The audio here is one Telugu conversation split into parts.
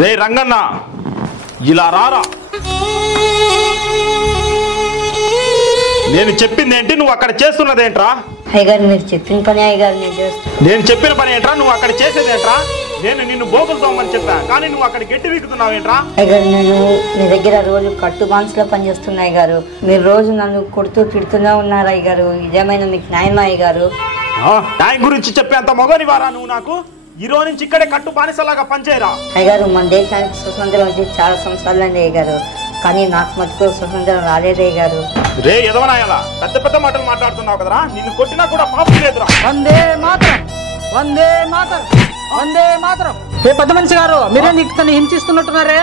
రే రంగన్న ఇలా రారా. నేను చెప్పింది ఏంటి, నువ్వు అక్కడ చేస్తున్నది ఏంట్రా? అయ్యగారు మీరు చెప్పిన పని అయ్యగారు నేను చేస్తాను. నేను చెప్పిన పని ఏంట్రా, నువ్వు అక్కడ చేసేది ఏంట్రా? నేను నిన్ను బోగులు తోమని చెప్పా, కానీ నువ్వు అక్కడ గట్టి వీకుతున్నావు ఏంట్రా? అయ్యగారు నేను మీ దగ్గర రోజు కట్టు బాన్స్లో పనిచేస్తున్నా అయ్యగారు. మీరు రోజు నన్ను కొడుతూ తిడుతూనే ఉన్నారు అయ్యగారు. ఇదేమైనా మీకు న్యాయమా అయ్యగారు? న్యాయం గురించి చెప్పేంత మొగని వారా నువ్వు? నాకు ఈ రోజు నుంచి ఇక్కడే కట్టు బానిసలాగా పనిచేయరా? అయ్యగారు మన దేశానికి స్వతంత్రం వచ్చి చాలా సంవత్సరాలు అయింది అయ్యగారు, కానీ నాకు మటుకు స్వతంత్రం రాలేదు అయ్యగారు. రే ఎదవనాయాలా, పెద్ద పెద్ద మాటలు మాట్లాడుతున్నావు కదరా, నిన్ను కొట్టినా కూడా పాపం లేదురా. వందే మాతరం, వందే మాతరం, వందే మాతరం. ఏ పెద్ద మనిషి గారు, మీరేం ఇతన్ని హింసిస్తున్నట్టున్నారే?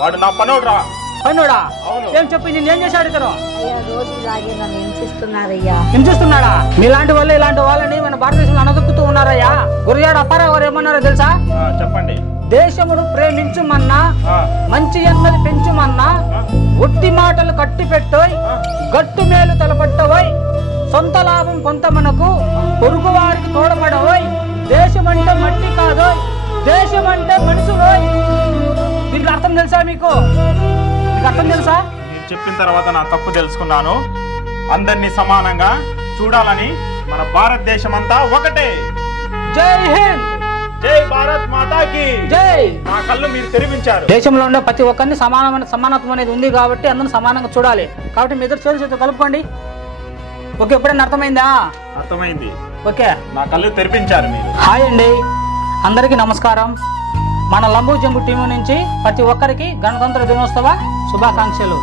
వాడు నా పనోడురా. పనుడా? ఏం చెప్పి నేను ఏం చేశాడు ఇతను? రోజు ఇలాగే నన్ను హింసిస్తున్నారయ్యా. హింసిస్తున్నాడా? మీలాంటి వాళ్ళు ఇలాంటి వాళ్ళని మన భారతదేశంలో అనదొక్కుతూ ఉన్నారయ్యా. గురజాడ అప్పారావు గారు ఏమన్నారో తెలుసా? చెప్పండి. దేశమును ప్రేమించుమన్నా, మంచి ఎన్నది పెంచుమన్నా, ఒట్టి మాటలు కట్టి పెట్టోయ్, గట్టు మేలు తలపట్టవోయ్, సొంత లాభం కొంత మనకు, పొరుగు వారికి తోడపడవోయ్, దేశం అంటే మట్టి కాదోయ్, దేశం అంటే మనుషులోయ్. దీనికి అర్థం తెలుసా మీకు? మీకు అర్థం తెలుసా? నేను చెప్పిన తర్వాత నా తప్పు తెలుసుకున్నాను. అందరినీ సమానంగా చూడాలని మన భారతదేశం అంతా ఒకటే. జై హింద్, జై భారత్ మాతాకి జై. నా కళ్ళు మీరు తెరిపించారు. దేశంలో ఉండే ప్రతి ఒక్కరిని సమానత్వం అనేది ఉంది కాబట్టి అందరూ సమానంగా చూడాలి. కాబట్టి మీ ఇద్దరు చేతులు కలుపుకోండి. ఓకే, ఎప్పుడైనా అర్థమైందా? అర్థమైంది. ఓకే, నా కళ్ళు తెరిపించారు మీరు. హాయ్ అండి, అందరికీ నమస్కారం. మన లంబూ జంబు టీము నుంచి ప్రతి ఒక్కరికి గణతంత్ర దినోత్సవ శుభాకాంక్షలు.